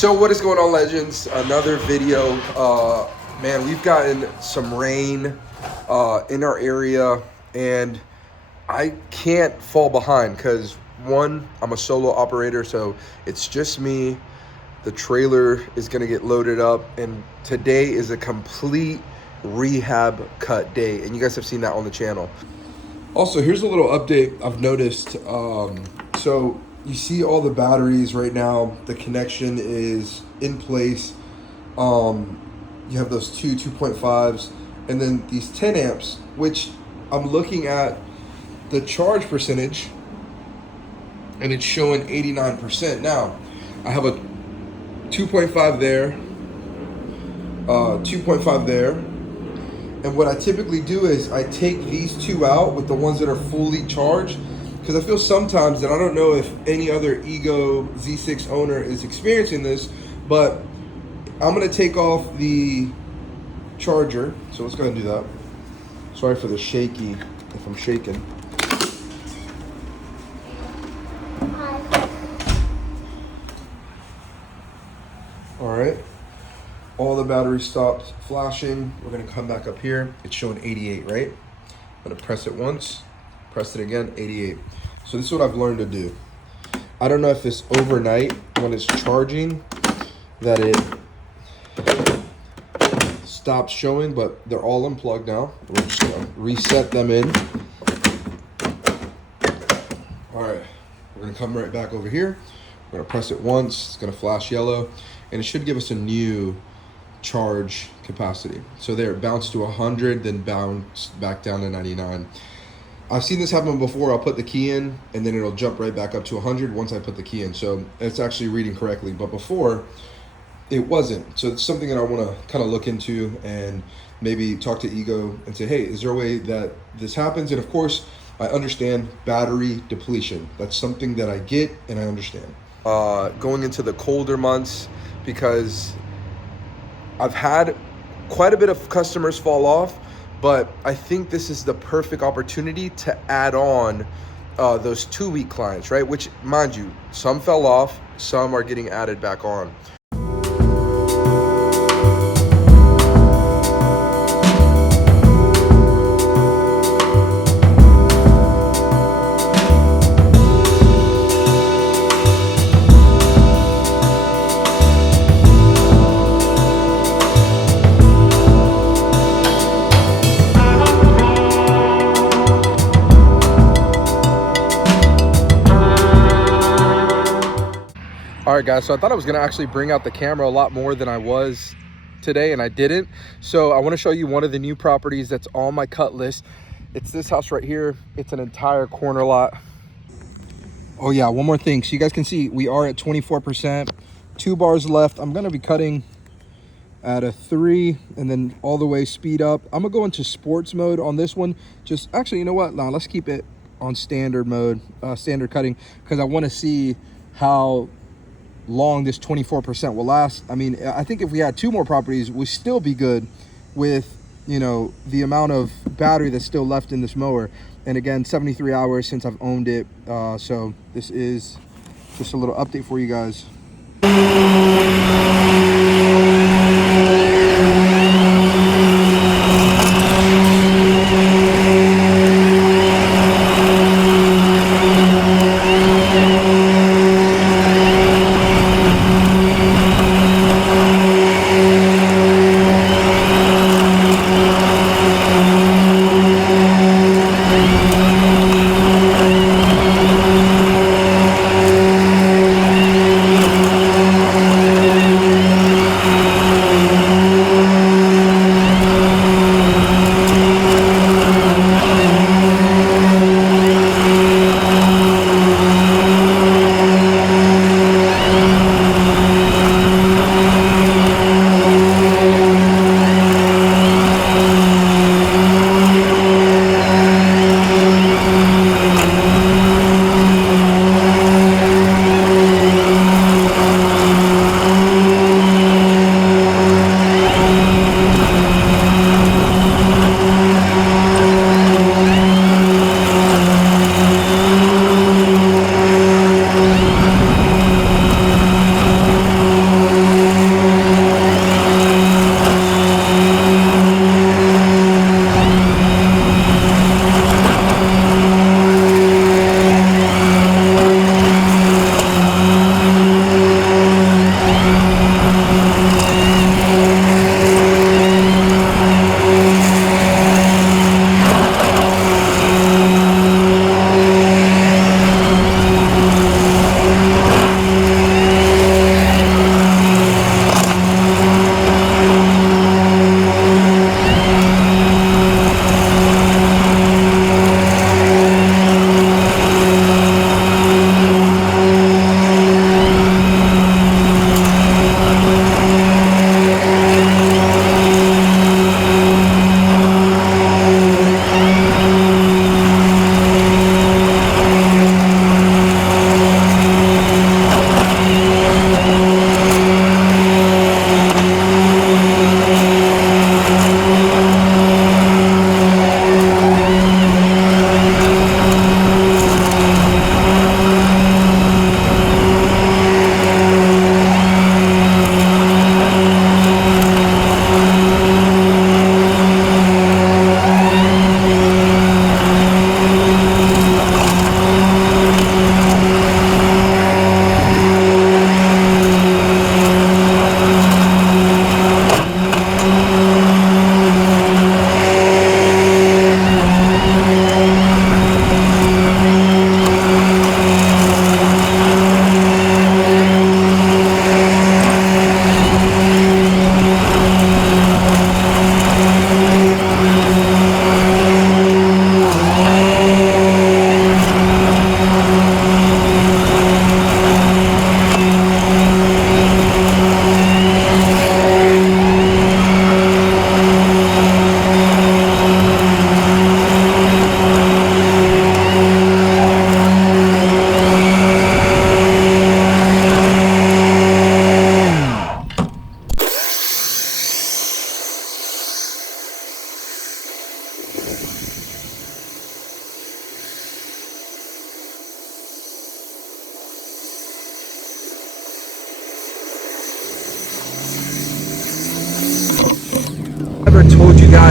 So what is going on, legends? Another video. Man, we've gotten some rain in our area, and I can't fall behind because one, I'm a solo operator, so it's just me. The trailer is gonna get loaded up, and today is a complete rehab cut day, and you guys have seen that on the channel. Also, here's a little update I've noticed. So you see all the batteries right now, the connection is in place. You have those two 2.5s and then these 10 amps, which I'm looking at the charge percentage and it's showing 89%. Now, I have a 2.5 there, 2.5 there. And what I typically do is I take these two out with the ones that are fully charged, because I feel sometimes, and I don't know if any other Ego Z6 owner is experiencing this, but I'm gonna take off the charger. So let's go ahead and do that. Sorry for the shaky, if I'm shaking. All right. All the batteries stopped flashing. We're gonna come back up here. It's showing 88, right? I'm gonna press it once, press it again, 88. So this is what I've learned to do. I don't know if it's overnight when it's charging that it stops showing, but they're all unplugged now. We're just gonna reset them in. All right, we're gonna come right back over here. We're gonna press it once, it's gonna flash yellow, and it should give us a new charge capacity. So there, it bounced to 100, then bounced back down to 99. I've seen this happen before. I'll put the key in and then it'll jump right back up to 100 once I put the key in. So it's actually reading correctly, but before it wasn't. So it's something that I want to kind of look into and maybe talk to Ego and say, hey, is there a way that this happens? And of course, I understand battery depletion. That's something that I get and I understand. Going into the colder months, because I've had quite a bit of customers fall off, but I think this is the perfect opportunity to add on those 2-week clients, right? Which, mind you, some fell off, some are getting added back on. All right, guys, so I thought I was gonna actually bring out the camera a lot more than I was today, and I didn't. So I wanna show you one of the new properties that's on my cut list. It's this house right here. It's an entire corner lot. Oh yeah, one more thing. So you guys can see we are at 24%, 2 bars left. I'm gonna be cutting at a 3 and then all the way speed up. I'm gonna go into sports mode on this one. Just actually, you know what? No, let's keep it on standard mode, standard cutting, because I wanna see how long this 24% will last. I mean, I think if we had 2 more properties, we'd still be good with, you know, the amount of battery that's still left in this mower. And again, 73 hours since I've owned it. So this is just a little update for you guys.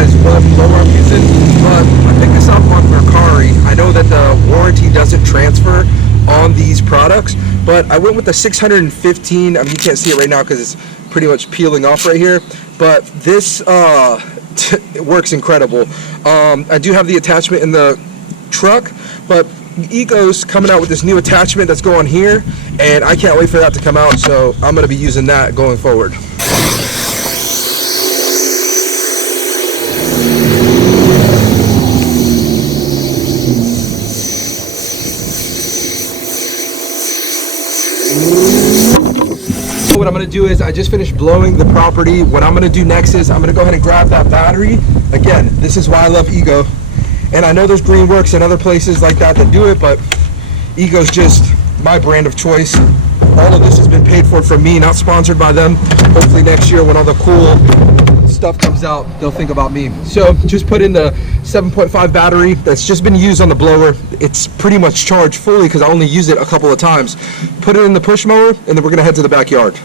guys what blower I'm using, but I picked this up on Mercari. I know that the warranty doesn't transfer on these products, but I went with the 615. I mean, you can't see it right now because it's pretty much peeling off right here, but this it works incredible. I do have the attachment in the truck, but Ego's coming out with this new attachment that's going here, and I can't wait for that to come out, so I'm going to be using that going forward. What I'm going to do is, I just finished blowing the property. What I'm going to do next is I'm going to go ahead and grab that battery. Again, this is why I love Ego. And I know there's Greenworks and other places like that that do it, but Ego's just my brand of choice. All of this has been paid for from me, not sponsored by them. Hopefully next year when all the cool stuff comes out, they'll think about me. So just put in the 7.5 battery that's just been used on the blower. It's pretty much charged fully because I only use it a couple of times. Put it in the push mower, and then we're gonna head to the backyard.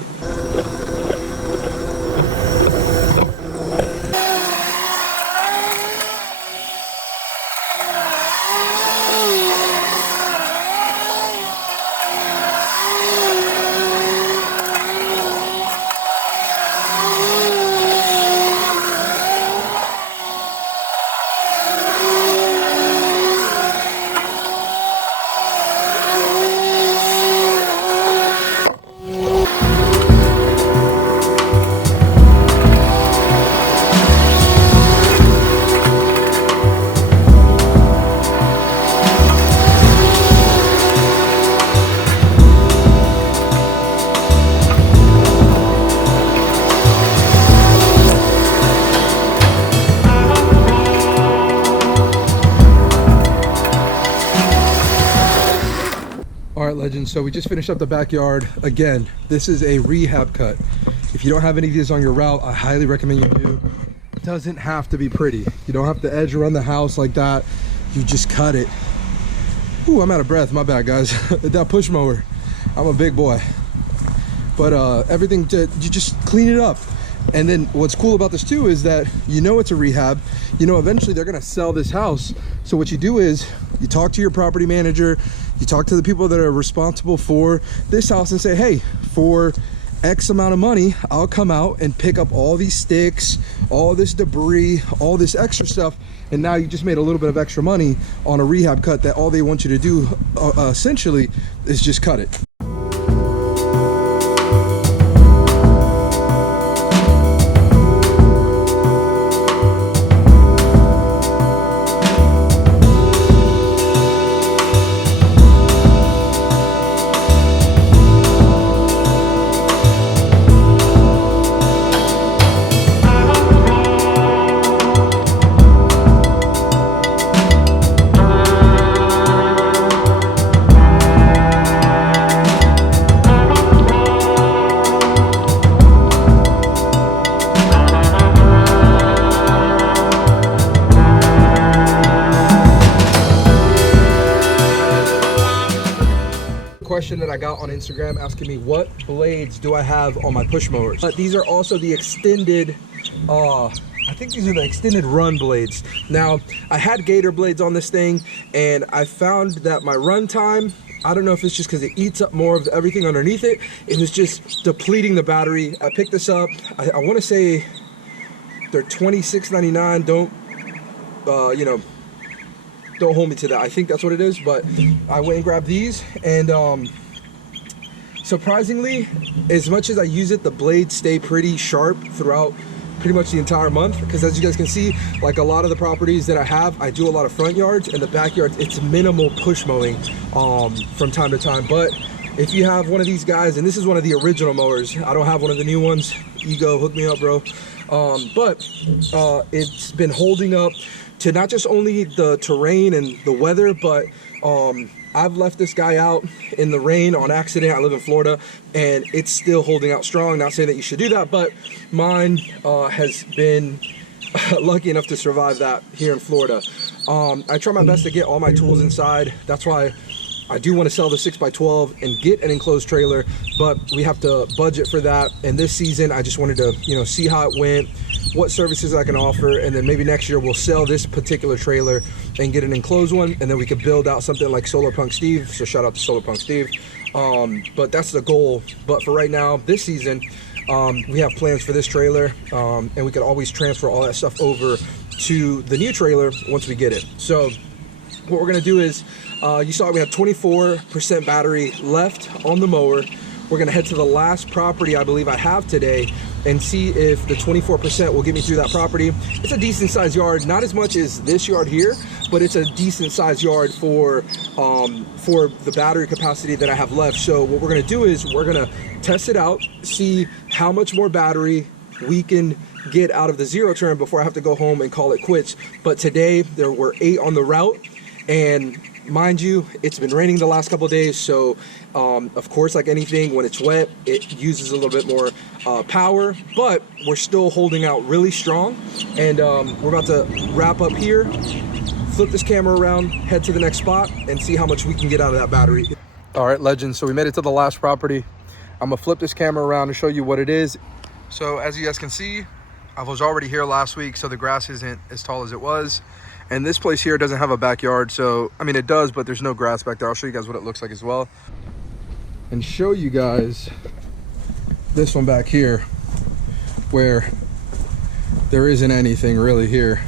All right, legends, so we just finished up the backyard. Again, this is a rehab cut. If you don't have any of these on your route, I highly recommend you do. It doesn't have to be pretty. You don't have to edge around the house like that. You just cut it. Ooh, I'm out of breath, my bad, guys. That push mower, I'm a big boy. But everything, you just clean it up. And then what's cool about this too is that you know it's a rehab. You know eventually they're gonna sell this house. So what you do is you talk to your property manager, you talk to the people that are responsible for this house and say, hey, for X amount of money, I'll come out and pick up all these sticks, all this debris, all this extra stuff. And now you just made a little bit of extra money on a rehab cut that all they want you to do essentially is just cut it. Question that I got on Instagram asking me what blades do I have on my push mowers. But these are also the extended I think these are the extended run blades. Now I had gator blades on this thing and I found that my run time, I don't know if it's just because it eats up more of everything underneath it, it was just depleting the battery. I picked this up, I want to say they're $26.99. Don't you know, don't hold me to that. I think that's what it is, but I went and grabbed these, and surprisingly, as much as I use it, the blades stay pretty sharp throughout pretty much the entire month, because as you guys can see, like a lot of the properties that I have, I do a lot of front yards, and the backyards, it's minimal push mowing from time to time. But if you have one of these guys, and this is one of the original mowers, I don't have one of the new ones, Ego, hook me up, bro. But it's been holding up to not just only the terrain and the weather, but I've left this guy out in the rain on accident. I live in Florida, and it's still holding out strong. Not saying that you should do that, but mine has been lucky enough to survive that here in Florida. I try my best to get all my tools inside. That's why I do want to sell the 6x12 and get an enclosed trailer, but we have to budget for that. And this season, I just wanted to, you know, see how it went, what services I can offer, and then maybe next year we'll sell this particular trailer and get an enclosed one, and then we could build out something like Solar Punk Steve. So shout out to Solar Punk Steve. But that's the goal. But for right now, this season, we have plans for this trailer, and we could always transfer all that stuff over to the new trailer once we get it. So what we're gonna do is, you saw we have 24% battery left on the mower. We're gonna head to the last property I believe I have today and see if the 24% will get me through that property. It's a decent sized yard, not as much as this yard here, but it's a decent sized yard for the battery capacity that I have left. So what we're gonna do is we're gonna test it out, see how much more battery we can get out of the zero turn before I have to go home and call it quits. But today there were 8 on the route, and mind you, it's been raining the last couple of days, so of course, like anything, when it's wet, it uses a little bit more power, but we're still holding out really strong. And we're about to wrap up here, flip this camera around, head to the next spot, and see how much we can get out of that battery. All right, legends, so we made it to the last property. I'm gonna flip this camera around to show you what it is. So as you guys can see, I was already here last week, so the grass isn't as tall as it was. And this place here doesn't have a backyard, so I mean it does, but there's no grass back there. I'll show you guys what it looks like as well, and show you guys this one back here where there isn't anything really here.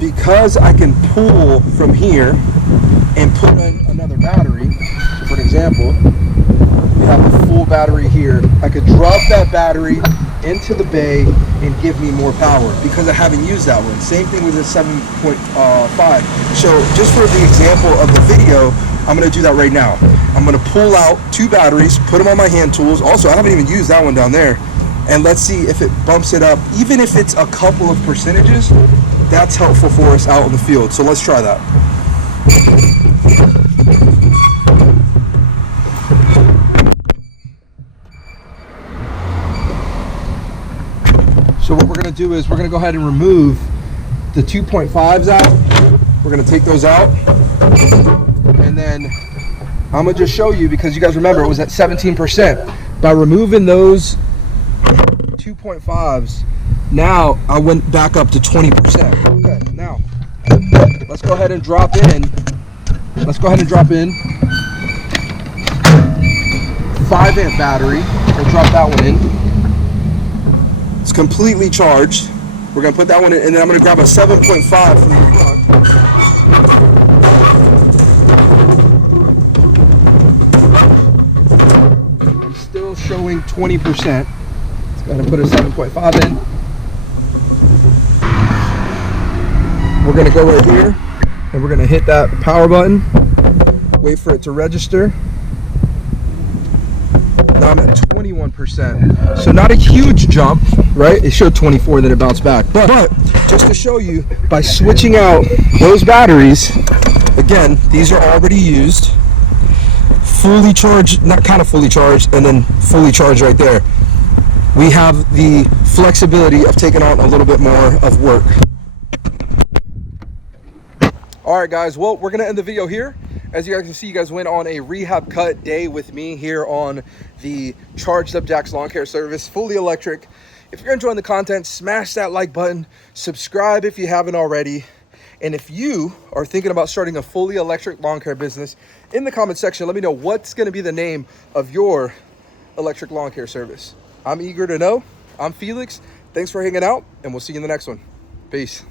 Because I can pull from here and put in another battery, so for an example, we have a full battery here. I could drop that battery into the bay and give me more power because I haven't used that one. Same thing with the 7.5. So just for the example of the video, I'm going to do that right now. I'm going to pull out 2 batteries, put them on my hand tools. Also, I haven't even used that one down there. And let's see if it bumps it up. Even if it's a couple of percentages, that's helpful for us out in the field. So let's try that. So what we're gonna do is we're gonna go ahead and remove the 2.5s out. We're gonna take those out. And then I'm gonna just show you, because you guys remember it was at 17%. By removing those 2.5s, now I went back up to 20%. Okay, now let's go ahead and drop in. Let's go ahead and drop in 5-amp battery. We'll drop that one in. It's completely charged. We're gonna put that one in, and then I'm gonna grab a 7.5 from the front. I'm still showing 20%. Let's go ahead and put a 7.5 in. We're gonna go right here, and we're gonna hit that power button. Wait for it to register. Now I'm at 21%. So not a huge jump, right? It showed 24, then it bounced back. But just to show you, by switching out those batteries, again, these are already used, fully charged, not kind of fully charged, and then fully charged right there. We have the flexibility of taking on a little bit more of work. All right, guys, well, we're gonna end the video here. As you guys can see, you guys went on a rehab cut day with me here on the Charged Up Jack's Lawn Care Service, fully electric. If you're enjoying the content, smash that like button, subscribe if you haven't already. And if you are thinking about starting a fully electric lawn care business, in the comment section, let me know what's gonna be the name of your electric lawn care service. I'm eager to know. I'm Felix. Thanks for hanging out, and we'll see you in the next one. Peace.